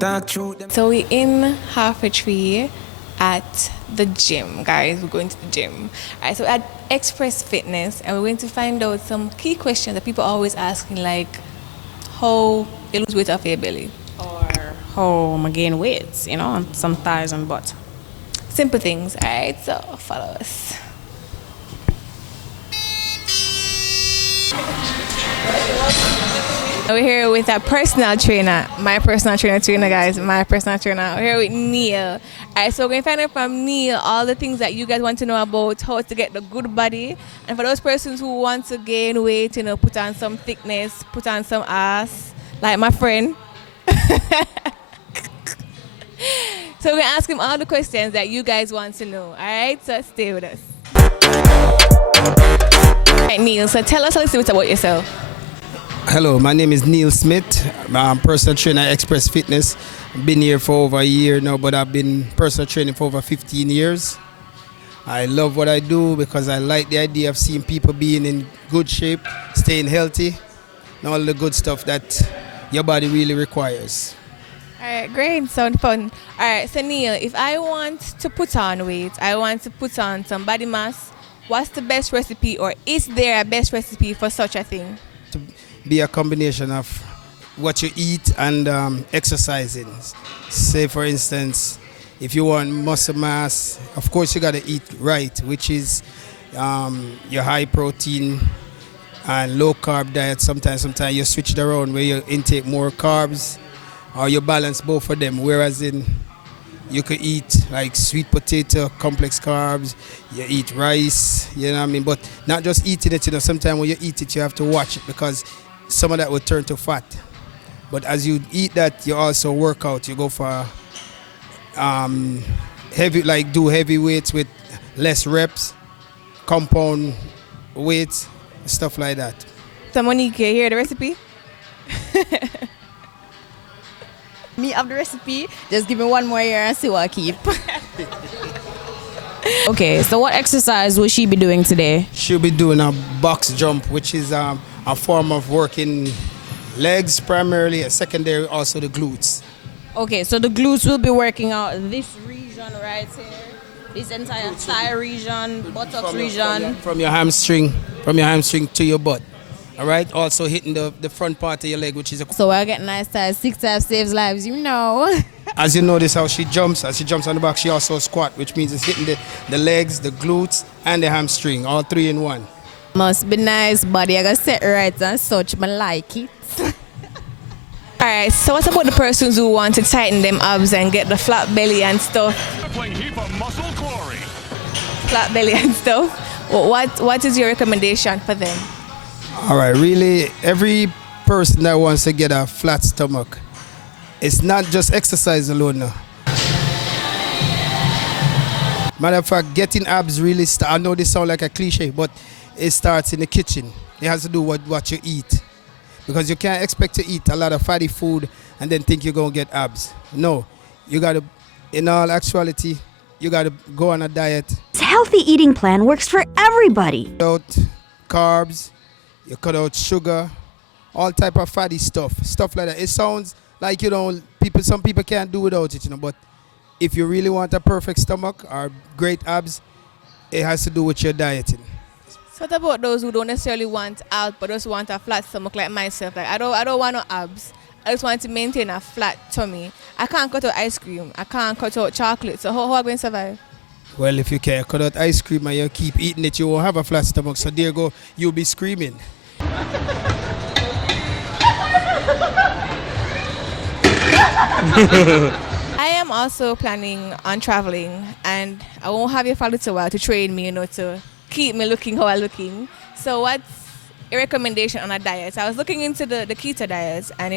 So we're in Halfway Tree at the gym, guys. We're going to the gym. Alright, so at Express Fitness, and we're going to find out some key questions that people are always asking, like how you lose weight off your belly. Or how I gain weight, and some thighs and butt. Simple things, alright? So follow us. We're here with a personal trainer, my personal trainer, guys, my personal trainer. We're here with Neil. Alright, so we're going to find out from Neil all the things that you guys want to know about how to get the good body. And for those persons who want to gain weight, put on some thickness, put on some ass, like my friend. So we're going to ask him all the questions that you guys want to know. Alright, so stay with us. Alright, Neil, so tell us a little bit about yourself. Hello, my name is Neil Smith. I'm personal trainer at Express Fitness. I've been here for over a year now, but I've been personal training for over 15 years. I love what I do because I like the idea of seeing people being in good shape, staying healthy, and all the good stuff that your body really requires. All right, great, sound fun. All right, so Neil, if I want to put on weight, I want to put on some body mass, what's the best recipe, or is there a best recipe for such a thing? To be a combination of what you eat and exercising. Say for instance, if you want muscle mass, of course you got to eat right, which is your high protein and low carb diet. Sometimes you switch it around where you intake more carbs or you balance both of them, whereas you could eat like sweet potato, complex carbs, you eat rice, you know what I mean? But not just eating it, sometimes when you eat it, you have to watch it because some of that will turn to fat. But as you eat that, you also work out. You go for do heavy weights with less reps, compound weights, stuff like that. So Monique, you hear the recipe? Me have the recipe, just give me one more year and see what I keep. Okay, so what exercise will she be doing today? She'll be doing a box jump, which is a form of working legs primarily, and secondary also the glutes. Okay, so the glutes will be working out this region right here, this entire thigh region, buttocks region. From your hamstring to your butt. All right, also hitting the front part of your leg, which is So I get nice size, 6 times saves lives, As you notice how she jumps, as she jumps on the back, she also squat, which means it's hitting the legs, the glutes, and the hamstring, all three in one. Must be nice body, I got set right and such, but like it. Alright, so what about the persons who want to tighten them abs and get the flat belly and stuff? Heap of muscle glory. Flat belly and stuff. What is your recommendation for them? All right, really, every person that wants to get a flat stomach, it's not just exercise alone now. Matter of fact, getting abs really I know this sounds like a cliche, but it starts in the kitchen. It has to do with what you eat. Because you can't expect to eat a lot of fatty food and then think you're going to get abs. No, you got to, in all actuality, you got to go on a diet. This healthy eating plan works for everybody. Cut out carbs, you cut out sugar, all type of fatty stuff like that. It sounds like, some people can't do without it, but if you really want a perfect stomach or great abs, it has to do with your dieting. So what about those who don't necessarily want abs but just want a flat stomach like myself? Like I don't want no abs. I just want to maintain a flat tummy. I can't cut out ice cream. I can't cut out chocolate. So how am I going to survive? Well, if you can't cut out ice cream and you keep eating it, you won't have a flat stomach. So there you go, you'll be screaming. I am also planning on traveling, and I won't have you for a little while to train me, to keep me looking how I'm looking. So what's your recommendation on a diet? I was looking into the keto diet, and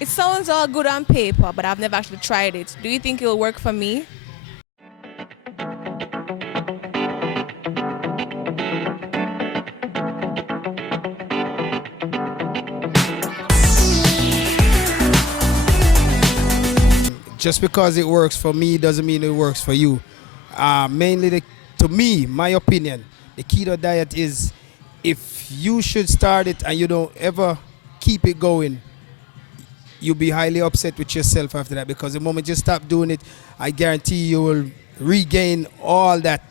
it sounds all good on paper, but I've never actually tried it. Do you think it'll work for me? Just because it works for me doesn't mean it works for you. Mainly, to me, my opinion, the keto diet is, if you should start it and you don't ever keep it going, you'll be highly upset with yourself after that, because the moment you stop doing it, I guarantee you will regain all that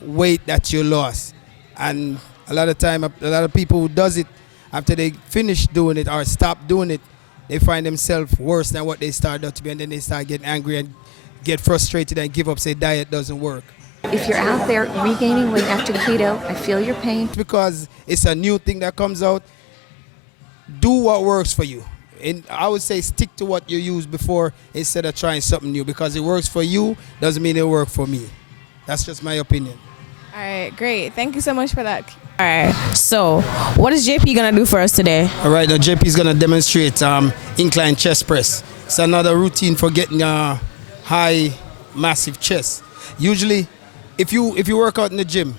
weight that you lost. And a lot of time, a lot of people who does it, after they finish doing it or stop doing it, they find themselves worse than what they started out to be, and then they start getting angry and get frustrated and give up, say diet doesn't work. If you're out there regaining weight after keto, I feel your pain. Because it's a new thing that comes out, do what works for you. And I would say stick to what you used before instead of trying something new, because it works for you doesn't mean it works for me. That's just my opinion. All right, great. Thank you so much for that. All right. So, what is JP gonna do for us today? All right, now JP is going to demonstrate incline chest press. It's another routine for getting a high, massive chest. Usually, if you work out in the gym,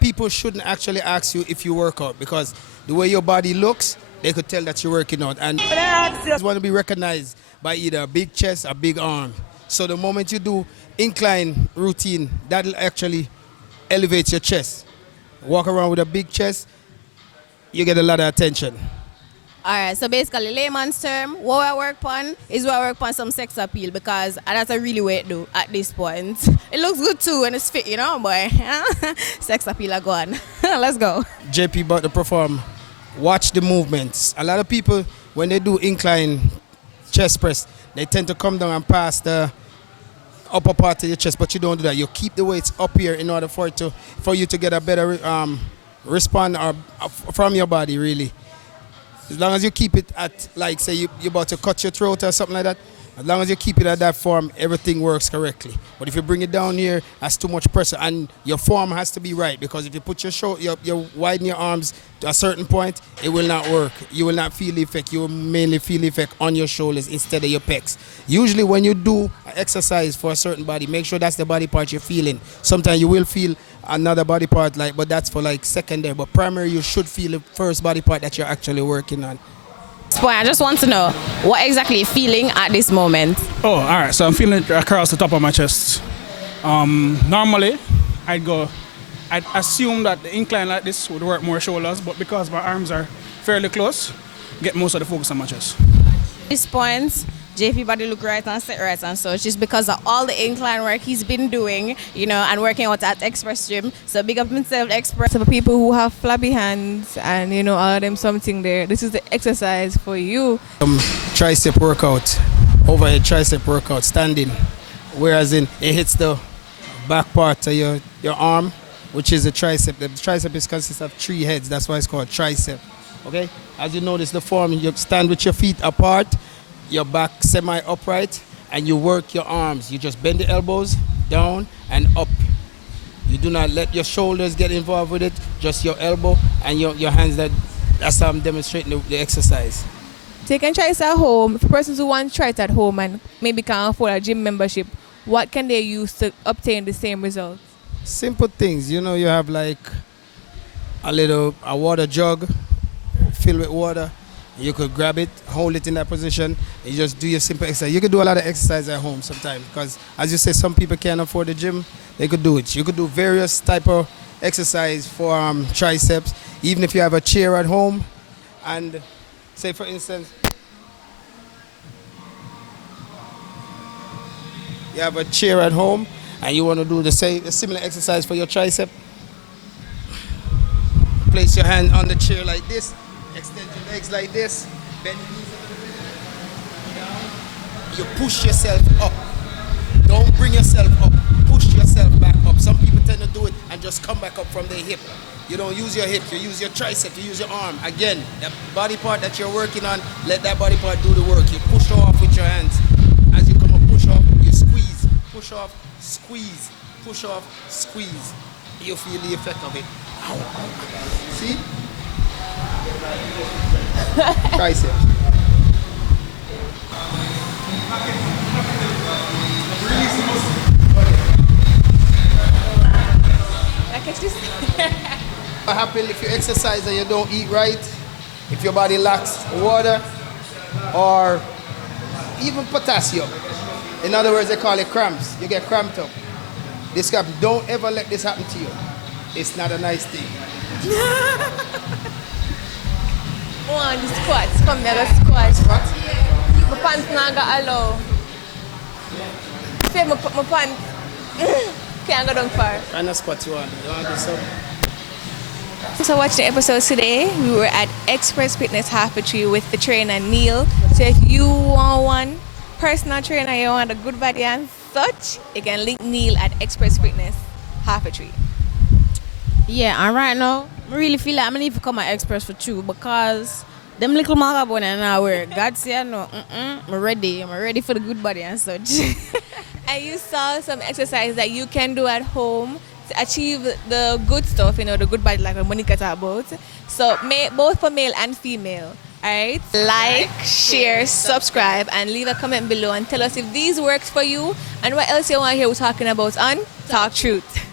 people shouldn't actually ask you if you work out, because the way your body looks, they could tell that you're working out. And you want to be recognized by either a big chest or big arm. So the moment you do incline routine, that'll actually elevate your chest. Walk around with a big chest, you get a lot of attention. All right, so basically, layman's term, what I work on is what I work on some sex appeal, because that's a really way to do at this point. It looks good too and it's fit, you know, boy. Sex appeal are gone. Let's go. JP about to perform. Watch the movements. A lot of people, when they do incline chest press, they tend to come down and pass the upper part of your chest, but you don't do that. You keep the weights up here in order for you to get a better response from your body, really. As long as you keep it at, like, say you're about to cut your throat or something like that, as long as you keep it at that form, everything works correctly. But if you bring it down here, that's too much pressure, and your form has to be right, because if you put you widen your arms to a certain point, it will not work. You will not feel the effect. You will mainly feel the effect on your shoulders instead of your pecs. Usually when you do an exercise for a certain body, make sure that's the body part you're feeling. Sometimes you will feel another body part, but that's for like secondary. But primary, you should feel the first body part that you're actually working on. I just want to know what exactly you're feeling at this moment. Oh, all right. So I'm feeling it across the top of my chest. Normally, I'd assume that the incline like this would work more shoulders, but because my arms are fairly close, get most of the focus on my chest. At this point, JP body look right and set right and so it's just because of all the incline work he's been doing, you know, and working out at Express Gym. So big up himself, Express. So for people who have flabby hands and, you know, all of them something there, this is the exercise for you. Tricep workout, overhead tricep workout, standing. Whereas it hits the back part of your arm, which is the tricep. The tricep consists of 3 heads. That's why it's called tricep. Okay? As you notice the form, you stand with your feet apart, your back semi-upright, and you work your arms. You just bend the elbows down and up. You do not let your shoulders get involved with it, just your elbow and your hands. That's how I'm demonstrating the exercise. So you can try this at home. For persons who want to try it at home and maybe can't afford a gym membership, what can they use to obtain the same results? Simple things. You know, you have like a water jug filled with water. You could grab it, hold it in that position, and you just do your simple exercise. You could do a lot of exercise at home sometimes, because as you say, some people can't afford the gym, they could do it. You could do various type of exercise for triceps, even if you have a chair at home. And say, for instance, you have a chair at home and you want to do a similar exercise for your tricep. Place your hand on the chair like this. Extend your legs like this, bend your knees a little bit down. You push yourself up. Don't bring yourself up. Push yourself back up. Some people tend to do it and just come back up from their hip. You don't use your hip, you use your tricep, you use your arm. Again, the body part that you're working on, let that body part do the work. You push off with your hands. As you come up, push off, you squeeze. Push off, squeeze. Push off, squeeze. You feel the effect of it. Ow. See? Tricep. What happens if you exercise and you don't eat right? If your body lacks water or even potassium. In other words, they call it cramps. You get cramped up. This happen. Don't ever let this happen to you. It's not a nice thing. on the squats. Come here, go squat. My pants not gonna allow. Say my pants can't go down far. And a squat you want to do something? So watching the episode today, we were at Express Fitness Half a Tree with the trainer Neil. So if you want one personal trainer, you want a good body and such, you can link Neil at Express Fitness Half a Tree. Yeah, and right now, I really feel like I need to come at Express for true because them little magabone and now wear. God say no, I'm ready. I'm ready for the good body and such. And you saw some exercise that you can do at home to achieve the good stuff, the good body like what Monica talked about. So both for male and female. Alright? Like, share, subscribe, and leave a comment below and tell us if these works for you and what else you want to hear we're talking about on Talk Truth.